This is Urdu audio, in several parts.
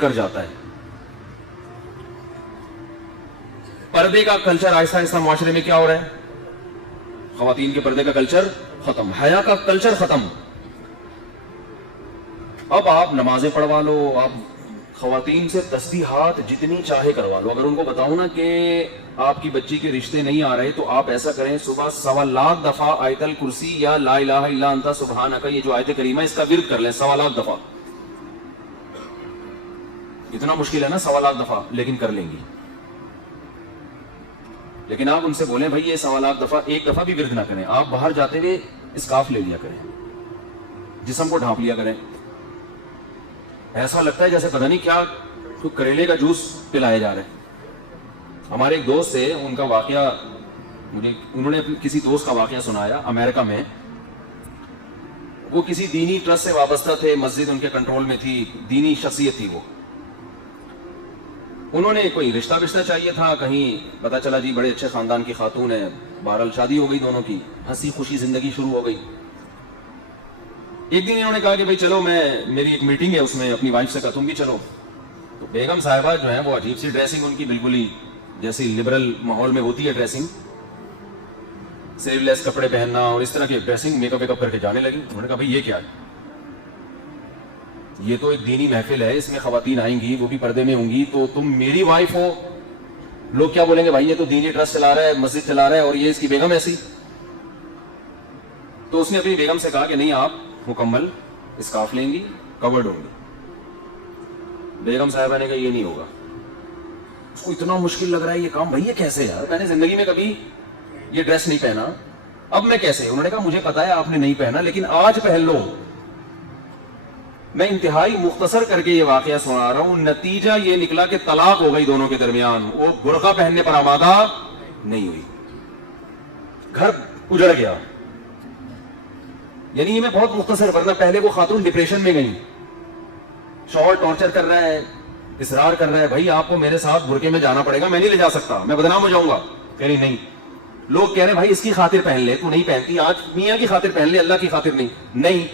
کر جاتا ہے. پردے کا کلچر آہستہ آہستہ معاشرے میں کیا ہو رہا ہے؟ خواتین کے پردے کا کلچر ختم, حیا کا کلچر ختم. اب آپ نمازیں پڑھوا لو, آپ خواتین سے تسبیحات جتنی چاہے کروا لو, اگر ان کو بتاؤں نا کہ آپ کی بچی کے رشتے نہیں آ رہے تو آپ ایسا کریں, صبح 1.25 دفعہ آیت الکرسی یا لا الہ الا انت سبحانک, یہ جو آیت کریمہ اس کا ورد کر لیں 1.25 دفعہ. اتنا مشکل ہے نا 1.25 دفعہ, لیکن کر لیں گی. لیکن آپ ان سے بولیں بھائی یہ 1.25 دفعہ ایک دفعہ بھی ورد نہ کریں, آپ باہر جاتے ہوئے اسکارف لے لیا کریں, جسم کو ڈھانپ لیا کریں. ایسا لگتا ہے جیسے پتہ نہیں کیا کریلے کا جوس پلایا جا رہا ہے. ہمارے ایک دوست ہے, ان کا واقعہ انہوں نے کسی دوست کا واقعہ سنایا. امریکہ میں وہ کسی دینی ٹرسٹ سے وابستہ تھے, مسجد ان کے کنٹرول میں تھی, دینی شخصیت تھی وہ. انہوں نے کوئی رشتہ چاہیے تھا, کہیں پتا چلا جی بڑے اچھے خاندان کی خاتون ہے, بہرحال شادی ہو گئی دونوں کی, ہنسی خوشی زندگی شروع ہو گئی. ایک دن انہوں نے کہا کہ بھائی چلو میری ایک میٹنگ ہے, اس میں اپنی وائف سے کہا تم بھی چلو. تو بیگم صاحبہ جو ہیں وہ عجیب سی ڈریسنگ ان کی بالکل ہی جیسی لبرل ماحول میں ہوتی ہے ڈریسنگ, سلیو لیس کپڑے پہننا اور اس طرح کی ڈریسنگ, میک اپ کر کے جانے لگی. انہوں نے کہا بھائی یہ کیا ہے؟ یہ تو ایک دینی محفل ہے, اس میں خواتین آئیں گی, وہ بھی پردے میں ہوں گی, تو تم میری وائف ہو, لوگ کیا بولیں گے بھائی یہ تو دینی ٹرسٹ چلا رہا ہے, مسجد چلا رہا ہے, اور یہ اس کی بیگم ایسی. تو اس نے اپنی بیگم سے کہا کہ نہیں آپ مکمل اسکارف لیں گی, کورڈ ہوں گی. بیگم صاحبہ نے کہا یہ نہیں ہوگا. اس کو اتنا مشکل لگ رہا ہے یہ کام, بھائی یہ کیسے یار, میں نے زندگی میں کبھی یہ ڈریس نہیں پہنا, اب میں کیسے؟ انہوں نے کہا مجھے پتا ہے آپ نے نہیں پہنا, لیکن آج پہن لو. میں انتہائی مختصر کر کے یہ واقعہ سنا رہا ہوں, نتیجہ یہ نکلا کہ طلاق ہو گئی دونوں کے درمیان. وہ برقع پہننے پر آمادہ نہیں ہوئی, گھر اجڑ گیا. یعنی یہ میں بہت مختصر, ورنہ پہلے وہ خاتون ڈپریشن میں گئی, شوہر ٹارچر کر رہا ہے, اصرار کر رہا ہے بھائی آپ کو میرے ساتھ برقعے میں جانا پڑے گا, میں نہیں لے جا سکتا, میں بدنام ہو جاؤں گا. کہہ رہی نہیں. لوگ کہہ رہے ہیں بھائی اس کی خاطر پہن لے, تو نہیں پہنتی, آج میاں کی خاطر پہن لے, اللہ کی خاطر نہیں.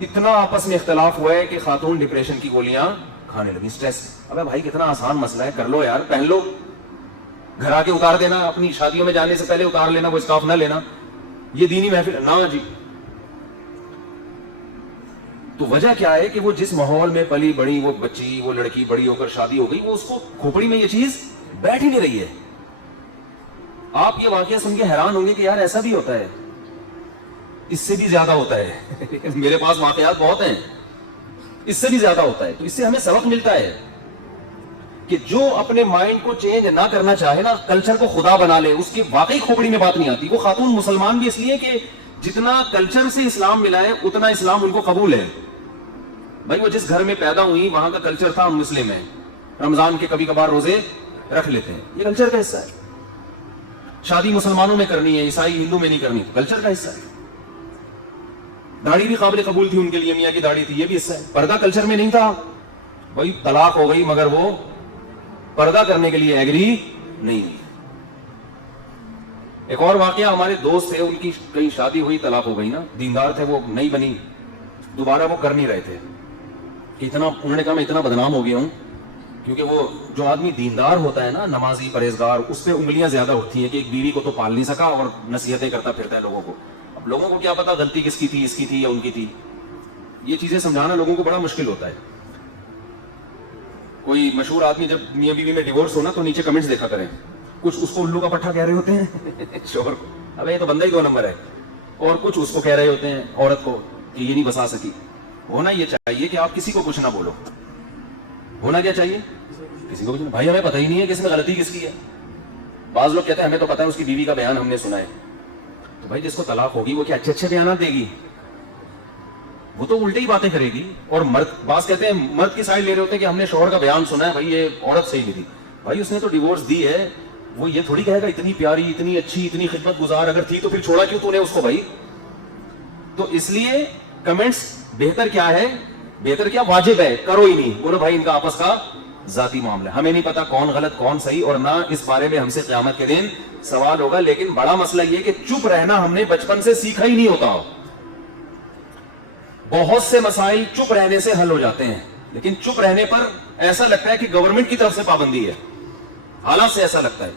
اتنا آپس میں اختلاف ہوا ہے کہ خاتون ڈپریشن کی گولیاں کھانے لگی, اسٹریس. ابے بھائی کتنا آسان مسئلہ ہے, کر لو یار, پہن لو, گھر آ کے اتار دینا, اپنی شادیوں میں جانے سے پہلے اتار لینا, وہ اسکارف نہ لینا. یہ دینی محفل نہ جی. تو وجہ کیا ہے کہ وہ جس ماحول میں پلی بڑی, وہ بچی, وہ لڑکی بڑی ہو کر شادی ہو گئی, وہ اس کو کھوپڑی میں یہ چیز بیٹھ ہی نہیں رہی ہے. آپ یہ واقعہ سن کے حیران ہوں گے کہ یار ایسا بھی ہوتا ہے, اس سے بھی زیادہ ہوتا ہے. میرے پاس واقعات بہت ہیں, اس سے بھی زیادہ ہوتا ہے. تو اس سے ہمیں سبق ملتا ہے کہ جو اپنے مائنڈ کو چینج نہ کرنا چاہے نا, کلچر کو خدا بنا لے, اس کی واقعی کھوپڑی میں بات نہیں آتی. وہ خاتون مسلمان بھی اس لیے کہ جتنا کلچر سے اسلام ملا ہے اتنا اسلام ان کو قبول ہے. بھائی وہ جس گھر میں پیدا ہوئی وہاں کا کلچر تھا, ہم مسلم ہیں, رمضان کے کبھی کبھار روزے رکھ لیتے ہیں, یہ کلچر کا حصہ ہے. شادی مسلمانوں میں کرنی ہے, عیسائی ہندو میں نہیں کرنی, کلچر کا حصہ ہے. داڑھی بھی قابل قبول تھی ان کے لیے, میاں کی داڑھی تھی, یہ بھی حصہ ہے. پردہ کلچر میں نہیں تھا, بھائی طلاق ہو گئی مگر وہ پردہ کرنے کے لیے ایگری نہیں ہوئی. ایک اور واقعہ, ہمارے دوست تھے, ان کی کہیں شادی ہوئی, طلاق ہو گئی نا, دیندار تھے, وہ نہیں بنی, دوبارہ وہ کر نہیں رہے تھے. اتنا انہوں نے کہا میں اتنا بدنام ہو گیا ہوں, کیونکہ وہ جو آدمی دیندار ہوتا ہے نا, نمازی پرہیزگار, اس پہ انگلیاں زیادہ اٹھتی ہیں کہ ایک بیوی کو تو پال نہیں سکا اور نصیحتیں کرتا پھرتا ہے لوگوں کو. اب لوگوں کو کیا پتا غلطی کس کی تھی, اس کی تھی یا ان کی تھی. یہ چیزیں سمجھانا لوگوں کو بڑا مشکل ہوتا ہے. کوئی مشہور آدمی جب میاں بیوی میں ڈیورس ہونا تو نیچے کمنٹس دیکھا کریں, کچھ اس کو الو کا پٹھا کہہ رہے ہوتے ہیں شوہر کو, ابے یہ تو بندہ ہی 2 نمبر ہے, اور کچھ اس کو کہہ رہے ہوتے ہیں عورت کو کہ یہ نہیں بسا سکی. ہونا یہ چاہیے کہ آپ کسی کو کچھ نہ بولو. ہونا کیا چاہیے, کسی کو کچھ نہ, بھائی ہمیں پتہ ہی نہیں ہے کہ اس میں غلطی کس کی ہے. بعض لوگ کہتے ہیں ہمیں تو پتہ ہے اس کی بیوی کا بیان ہم نے سنا ہے. تو بھائی جس کو طلاق ہوگی وہ کیا اچھے بیانات دے گی؟ وہ تو الٹی ہی باتیں کرے گی. اور مرد, بعض کہتے ہیں مرد کی سائڈ لے رہے ہوتے ہیں کہ ہم نے شوہر کا بیان سنا ہے, بھائی یہ عورت صحیح نہیں تھی. بھائی اس نے تو ڈیورس دی ہے, وہ یہ تھوڑی کہے گا اتنی پیاری, اتنی اچھی, اتنی خدمت گزار اگر تھی تو پھر چھوڑا کیوں تو نے اس کو بھائی. تو اس لیے کمنٹس بہتر کیا ہے, بہتر کیا واجب ہے, کرو ہی نہیں. بولو بھائی ان کا آپس کا ذاتی معاملہ, ہمیں نہیں پتا کون غلط کون صحیح, اور نہ اس بارے میں ہم سے قیامت کے دن سوال ہوگا. لیکن بڑا مسئلہ یہ کہ چپ رہنا ہم نے بچپن سے سیکھا ہی نہیں ہوتا. بہت سے مسائل چپ رہنے سے حل ہو جاتے ہیں. لیکن چپ رہنے پر ایسا لگتا ہے کہ گورنمنٹ کی طرف سے پابندی ہے, حالات سے ایسا لگتا ہے.